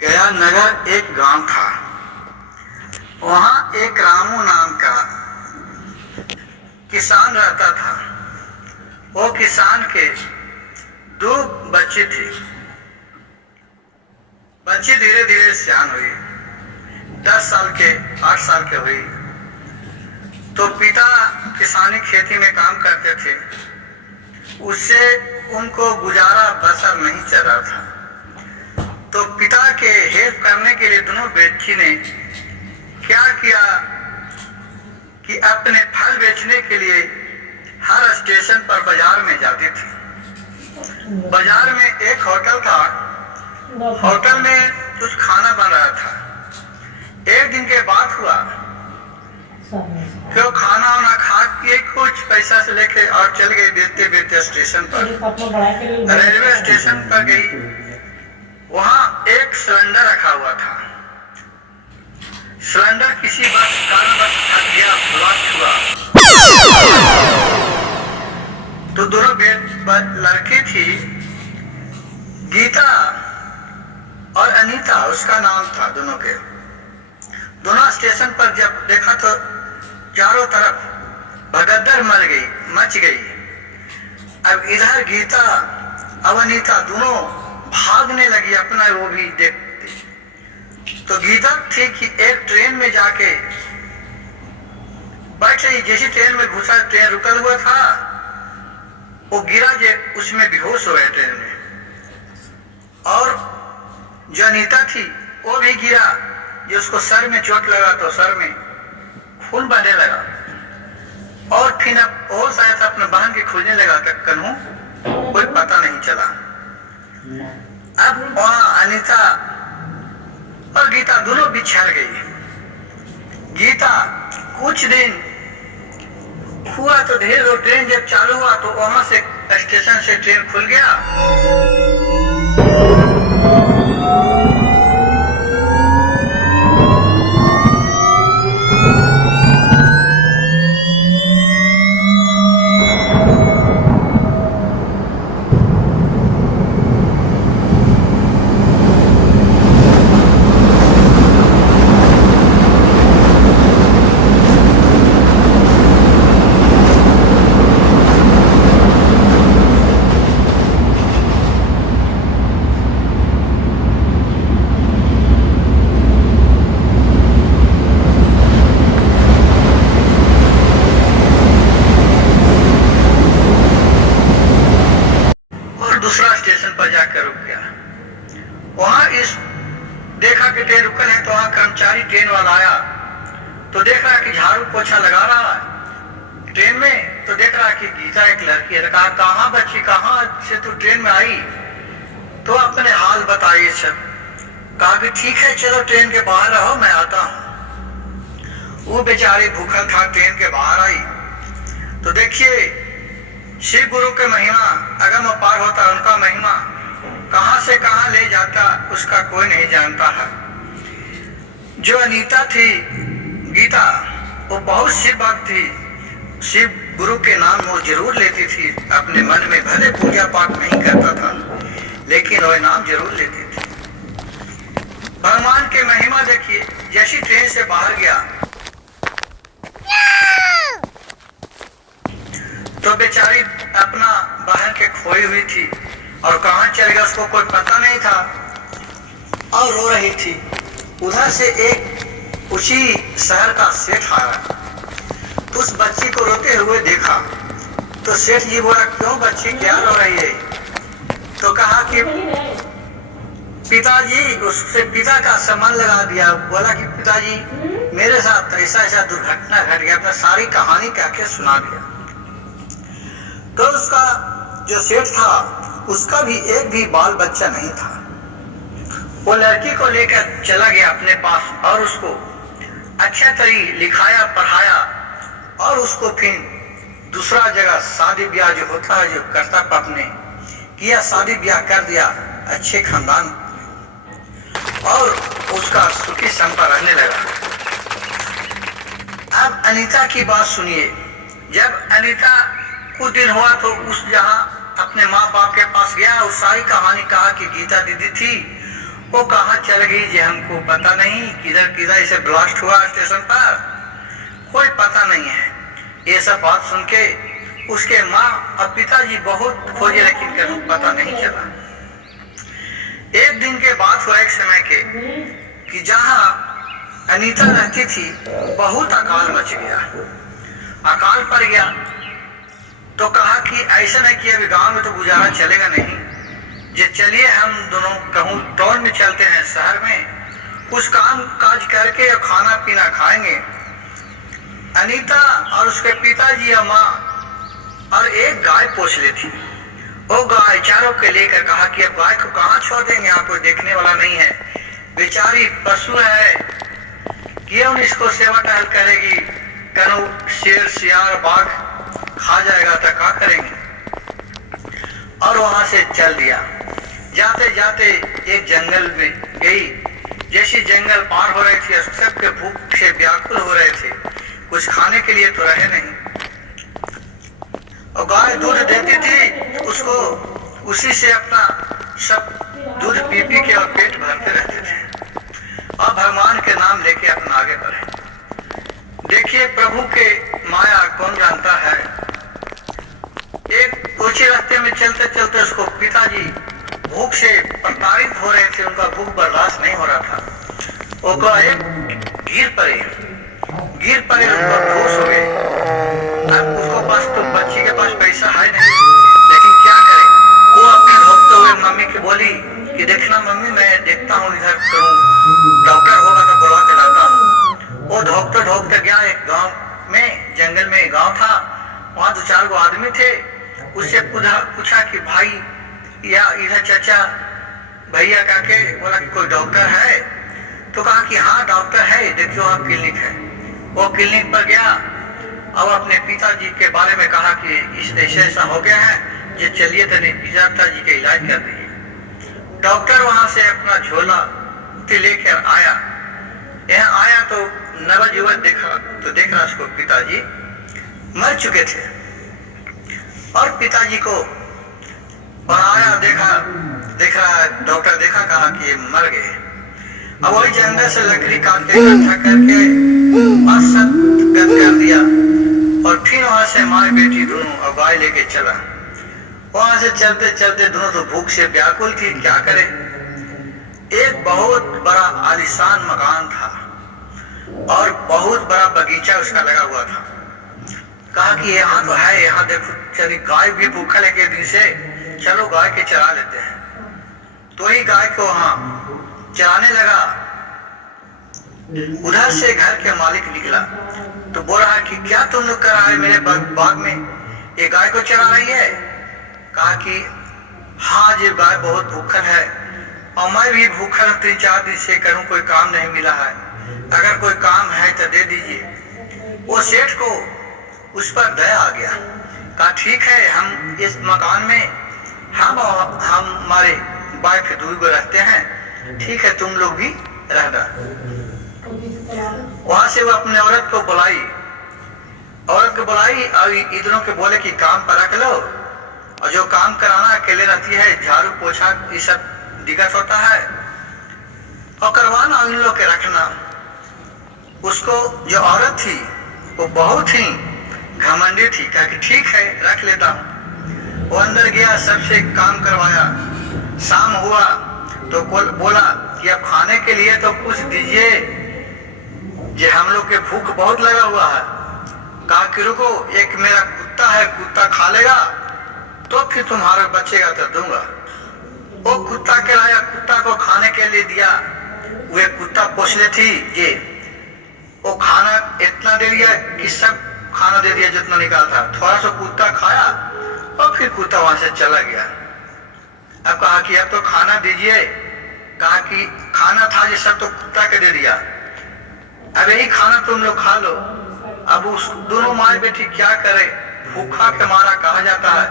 गया नगर एक गांव था। वहां एक रामू नाम का किसान रहता था। वो किसान के दो बच्चे थे। बच्चे धीरे धीरे सियान हुई, 10 साल के 8 साल के हुई तो पिता किसानी खेती में काम करते थे। उससे उनको गुजारा बसर नहीं चल रहा था। तो पिता के हेल्प करने के लिए दोनों बेटी ने क्या किया कि अपने फल बेचने के लिए हर स्टेशन पर बाजार में जाती थी। बाजार में एक होटल था। होटल में कुछ खाना बन रहा था। एक दिन के बाद हुआ कि वो खाना वाना खा के कुछ पैसा से लेके और चल गई बेचते बेचते स्टेशन पर। रेलवे स्टेशन पर गई। वहां एक सिलेंडर रखा हुआ था। सिलेंडर किसी कारणवश फट गया, ब्लास्ट हुआ। तो दोनों लड़की थी, गीता और अनीता उसका नाम था। दोनों के दोनों स्टेशन पर जब देखा तो चारों तरफ भगदड़ मच गई। अब इधर गीता और अनीता दोनों भागने लगी अपना वो भी देखते। तो गीता थी कि एक ट्रेन में जाके बैठ रही। जैसी ट्रेन में घुसा, ट्रेन रुका हुआ था, वो गिरा जे उसमें बेहोश हो गया ट्रेन में। और जो अनीता थी वो भी गिरा। जो उसको सर में चोट लगा तो सर में खून बहने लगा। और फिर अब वो शायद अपने बहन के खोजने लगा कन्हू, कोई पता नहीं चला। अब वहां अनीता और गीता दोनों बिछड़ गई। गीता कुछ दिन हुआ तो धीरे ट्रेन जब चालू हुआ तो वहां से स्टेशन से ट्रेन खुल गया। दूसरा स्टेशन पर जाकर रुक गया। वहां देखा कि ट्रेन रुकल है तो वहां कर्मचारी ट्रेन वाला आया तो देख रहा कि झाड़ू पोछा लगा रहा है ट्रेन में। तो देख रहा कि गीता एक लड़की है। कहा, कहाँ बच्ची, कहाँ से तू ट्रेन में आई? तो अपने हाल बताइए सब। कहा कि ठीक है चलो ट्रेन के बाहर रहो, मैं आता हूँ। वो बेचारी भूखल था, ट्रेन के बाहर आई तो देखिए शिव गुरु के महिमा अगम अपार होता। उनका महिमा कहां से कहां ले जाता उसका कोई नहीं जानता है। जो अनीता थी गीता, वो बहुत शिव भक्त थी। शिव गुरु के नाम वो जरूर लेती थी अपने मन में। भले पूजा पाठ नहीं करता था लेकिन वो नाम जरूर लेती थी। भगवान के महिमा देखिए। जैसी ट्रेन से बाहर गया तो बेचारी अपना बहन के खोई हुई थी और कहां चल गया उसको कोई पता नहीं था और रो रही थी। उधर से एक उसी शहर का सेठ आया तो उस बच्ची को रोते हुए देखा तो सेठ जी बोला, क्यों बच्ची, क्या रो रही है? तो कहा कि पिताजी, उससे पिता का सम्मान लगा दिया। बोला कि पिताजी मेरे साथ ऐसा ऐसा दुर्घटना घट गया। अपना सारी कहानी कह के सुना दिया। तो उसका जो सेठ था उसका भी एक भी बाल बच्चा नहीं था। वो लड़की को लेकर चला गया अपने पास और उसको अच्छा तरी लिखाया पढ़ाया और उसको फिर दूसरा जगह शादी ब्याह जो होता है जो करता अपने किया, शादी ब्याह कर दिया अच्छे खानदान और उसका सुखी संपन्न रहने लगा। अब अनीता की बात सुनिए। जब अनीता कुछ दिन हुआ तो उस जहां अपने माँ बाप के पास गया, उस सारी कहानी कहा कि गीता दीदी थी वो कहाँ चल गई जी हमको पता नहीं, किधर किधर इसे ब्लास्ट हुआ स्टेशन पर कोई पता नहीं है। ये सब बात सुन के उसके माँ और पिताजी बहुत खोजे लेकिन कहीं पता नहीं चला। एक दिन के बात हुआ एक समय के कि जहाँ अनीता रहती थी बहुत अकाल मच गया, अकाल पड़ गया। तो कहा कि ऐसा नहीं कि अभी गांव में तो गुजारा चलेगा नहीं, जे चलिए हम दोनों कहूँ टाउन में चलते हैं, शहर में कुछ काम काज करके और खाना पीना खाएंगे। अनीता और उसके पिताजी और माँ और एक गाय पोस ली थी। वो गाय चारों के लेकर कहा कि अब गाय को कहाँ छोड़ देंगे, यहाँ कोई देखने वाला नहीं है, बेचारी पशु है, क्यों इसको सेवा टहल करेगी, कनु शेर सियार बाघ खा जाएगा तो क्या करेंगे। और वहां से चल दिया। जाते जाते एक जंगल में गई। जैसे जंगल पार हो रही थी सबके भूख से व्याकुल हो रहे थे, कुछ खाने के लिए तो रहे नहीं। और गाय दूध देती थी उसको, उसी से अपना सब दूध पी पी के और पेट भरते रहते थे और भगवान के नाम लेके अपना आगे बढ़े। देखिए प्रभु के माया कौन जानता है। एक ऊंचे रास्ते में चलते चलते उसको पिताजी भूख से प्रताड़ित हो रहे थे, उनका भूख बर्दाश्त नहीं हो रहा था। वो गाय गिर पड़े उसको बेहोश हो गए। अब उसको पास तो बच्ची के पास पैसा है नहीं, लेकिन क्या करे, वो अपने धोखते हुए मम्मी की बोली कि देखना मम्मी मैं देखता हूँ इधर करूँ, डॉक्टर होगा तो बुला के लाता हूँ। वो ढोकते गया एक गांव में, जंगल में गांव था, वहां 2-4 गो आदमी थे। उससे पूछा कि भाई या इधर चाचा भैया काके, बोला कि कोई डॉक्टर है, तो कहा कि हाँ डॉक्टर है, देखियो वहाँ क्लिनिक है। वो क्लिनिक पर गया और अपने पिताजी के बारे में कहा कि इस ऐसा हो गया है, ये चलिए तो पिताजी के इलाज कर दिए। डॉक्टर वहां से अपना झोला लेकर आया। यहाँ आया तो नवजुवक देखा तो देख रहा उसको पिताजी मर चुके थे और पिताजी को बनाया देख रहा डॉक्टर देखा, कहा कि मर गए। अब वही जंगल से लकड़ी काट के इकट्ठा करके और सब गद कर दिया और फिर वहां से माँ बेटी दोनों और गाय लेके चला। वहां से चलते चलते दोनों तो भूख से व्याकुल थी, क्या करे। एक बहुत बड़ा आलीशान मकान था और बहुत बड़ा बगीचा उसका लगा हुआ था। कहा कि यहाँ तो है, यहाँ देखो चली गाय भी भूखा लेके दिन से, चलो गाय के चरा लेते हैं। तो ही गाय को वहां चराने लगा। उधर से घर के मालिक निकला तो बोल रहा है कि क्या तुम लोग कर रहा है मेरे बाग में, ये गाय को चरा रही है। कहा कि हाँ जी गाय बहुत भूखल है और मैं भी भूखल 3-4 दिन से करूं, कोई काम नहीं मिला है, अगर कोई काम है तो दे दीजिए। वो सेठ को उस पर दया आ गया। कहा ठीक है, हम इस मकान में हम हमारे वाइफ 2 गो रहते हैं, ठीक है तुम लोग भी रहना। वहां से वो अपने औरत को बुलाई और इधरों के बोले कि काम पर रख लो, और जो काम कराना अकेले रहती है, झाड़ू पोछा ये सब दिक्कत होता है और करवाना इन लोग के रखना। उसको जो औरत थी वो बहुत ही घमंडी थी, कहा कि ठीक है रख लेता हूँ। वो अंदर गया, सबसे काम करवाया। शाम हुआ तो बोला कि अब खाने के लिए तो कुछ दीजिए, ये हम लोग के भूख बहुत लगा हुआ है। कहा कि रुको, एक मेरा कुत्ता है, कुत्ता खा लेगा तो फिर तुम्हारा बचेगा तो दूंगा। वो कुत्ता के लाया, कुत्ता को खाने के लिए दिया। वे कुत्ता पोछले थी ये, वो खाना इतना दे दिया कि सब खाना दे दिया जितना निकाल था। थोड़ा सा कुत्ता खाया और फिर कुत्ता वहां से चला गया। अब कहा कि अब तो खाना दीजिए। कहा कि खाना था ये सब तो कुत्ता के दे दिया, अब यही खाना तुम लोग खा लो। अब उस दोनों माँ बेटी क्या करे, भूखा के मारा कहा जाता है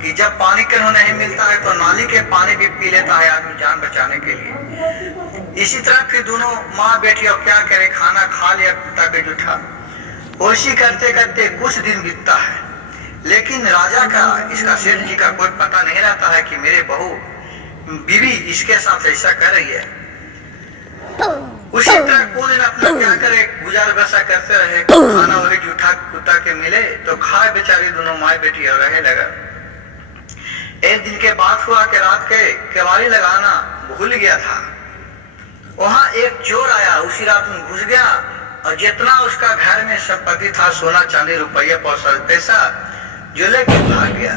कि जब पानी कहीं नहीं मिलता है तो नाली के पानी भी पी लेता है आदमी जान बचाने के लिए। इसी तरह फिर दोनों माँ बेटी अब क्या करे, खाना खा लिया कुत्ता के जूठा। कोशिश करते करते कुछ दिन बीतता है, लेकिन राजा का, इसका सेठ जी का कोई पता नहीं रहता है कि मेरे बहू बीवी इसके साथ ऐसा कर रही है। गुजार बसा करते रहे। खाना वाले जूठा कुत्ता के मिले तो खाए बेचारी दोनों माए बेटी और रहे लगा। एक दिन के बात हुआ कि रात के केवाड़ी लगाना भूल गया था। वहां एक चोर आया, उसी रात में घुस गया और जितना उसका घर में संपत्ति था, सोना चांदी रुपया पैसा, जो लेके भाग गया।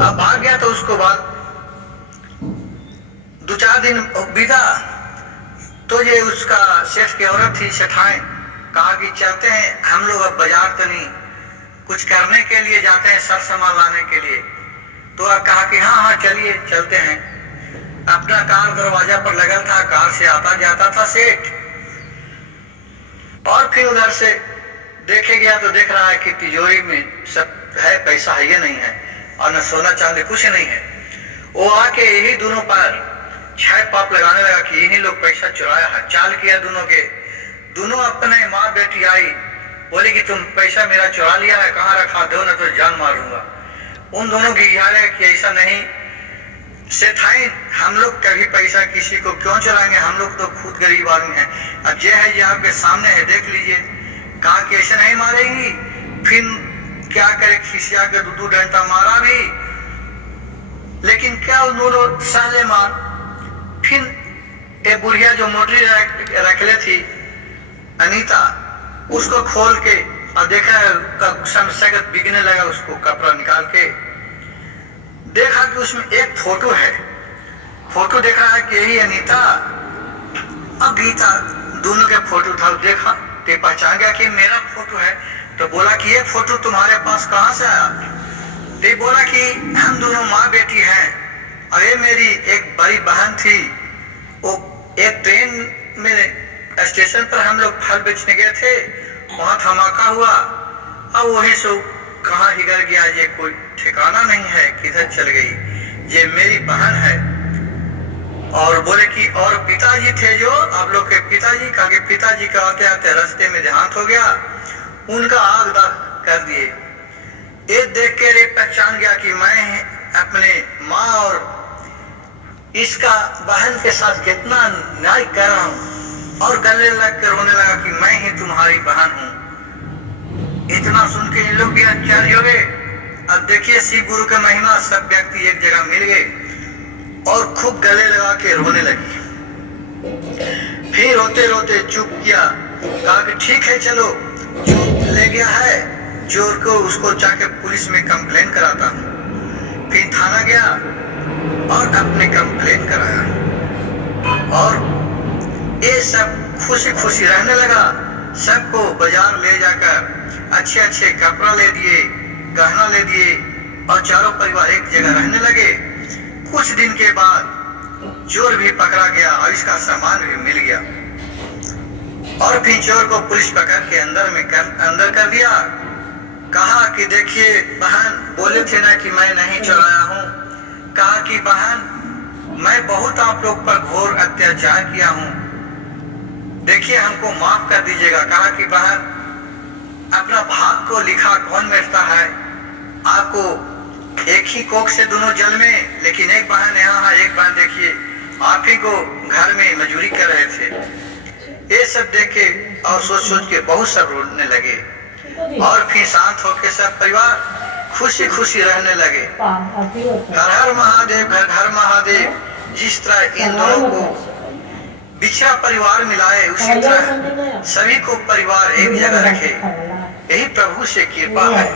अब भाग गया तो उसको बाद 2-4 दिन बीता तो ये उसका सेठ की औरत थी, सेठाएं, कहा कि चलते हैं हम लोग अब बाजार तो नहीं, कुछ करने के लिए जाते हैं, सर सामान लाने के लिए। तो अब कहा कि हाँ हाँ चलिए चलते हैं। अपना कार दरवाजा पर लगा था, कार से आता जाता था सेठ। और फिर उधर से देखे गया तो देख रहा है कि तिजोरी में सब है, पैसा है ये नहीं है, और न सोना चांदी कुछ नहीं है। वो आके यही दोनों पर छह पाप लगाने लगा कि इन्हीं लोग पैसा चुराया है। चाल किया दोनों के, दोनों अपने माँ बेटी आई, बोले कि तुम पैसा मेरा चुरा लिया है, कहाँ रखा, दो न तो जान मारूंगा। उन दोनों घिघारे कि ऐसा नहीं सेठाई, हम लोग कभी पैसा किसी को क्यों चुराएंगे, हम लोग तो खुद गरीब आदमी हैं। अब ये है, ये आपके सामने है, देख लीजिए। कहा कि ऐसे नहीं मारेगी। फिर क्या करे, खिसिया के 2 डंडा मारा भी, लेकिन क्या उन दोनों सहले मार। फिर एक बुढ़िया जो मोटरी रखले थी अनीता, उसको खोल के और देखा समस्यागत बिकने लगा, उसको कपड़ा निकाल के देखा कि उसमें एक फोटो है। फोटो देखा है कि यही अनीता अब गीता, दोनों के फोटो था। देखा तो पहचान गया कि मेरा फोटो है। तो बोला कि ये फोटो तुम्हारे पास कहाँ से आया? तो बोला कि हम दोनों माँ बेटी हैं और ये मेरी एक बड़ी बहन थी। वो एक ट्रेन में स्टेशन पर हम लोग फल बेचने गए थे, वहां धमाका हुआ और वही सो कहाँ हिगर गया, ये कोई ठिकाना नहीं है, किधर चल गई। ये मेरी बहन है। और बोले कि और पिताजी थे जो आप लोग के पिताजी, कहा कि पिताजी का आते आते रास्ते में देहांत हो गया, उनका आग दाग कर दिए। ये देख के रे पहचान गया कि मैं अपने माँ और इसका बहन के साथ कितना न्याय कर रहा हूँ, और गले लग कर रोने लगा कि मैं ही तुम्हारी बहन हूँ। इतना सुन के इन लोग भी आश्चर्य हो गए। अब देखिए शिव गुरु का महिमा, सब व्यक्ति एक जगह मिल गए और खूब गले लगा के रोने लगे। फिर रोते रोते चुप किया, कहा कि ठीक है चलो, जो ले गया है चोर को, उसको जाके पुलिस में कंप्लेन कराता हूँ। फिर थाना गया और अपने कंप्लेन कराया और ये सब खुशी खुशी रहने लगा। सबको बाजार ले जाकर अच्छे अच्छे कपड़ा ले दिए, गहना ले दिए और चारों परिवार एक जगह रहने लगे। कुछ दिन के बाद चोर भी पकड़ा गया और इसका सामान भी मिल गया। और फिर चोर को पुलिस पकड़ के अंदर कर दिया। कहा कि देखिए बहन, बोले थे ना कि मैं नहीं चुराया हूँ। कहा कि बहन, मैं बहुत आप लोग पर घोर अत्याचार किया हूँ, देखिए हमको माफ कर दीजिएगा। कहा कि बहन, अपना भाग को लिखा कौन मिटता है, आपको एक ही कोख से दोनों जल में, लेकिन एक बहन यहाँ है, एक बहन देखिए आप ही को घर में मजूरी कर रहे थे। ये सब देख के और सोच सोच के बहुत सब रोने लगे और फिर शांत होकर सब परिवार खुशी खुशी रहने लगे। हर हर महादेव, घर घर महादेव। जिस तरह इन दोनों को बिछड़ा परिवार मिलाए, उसी तरह सभी को परिवार एक जगह रखे। यही प्रभु से कृपा है।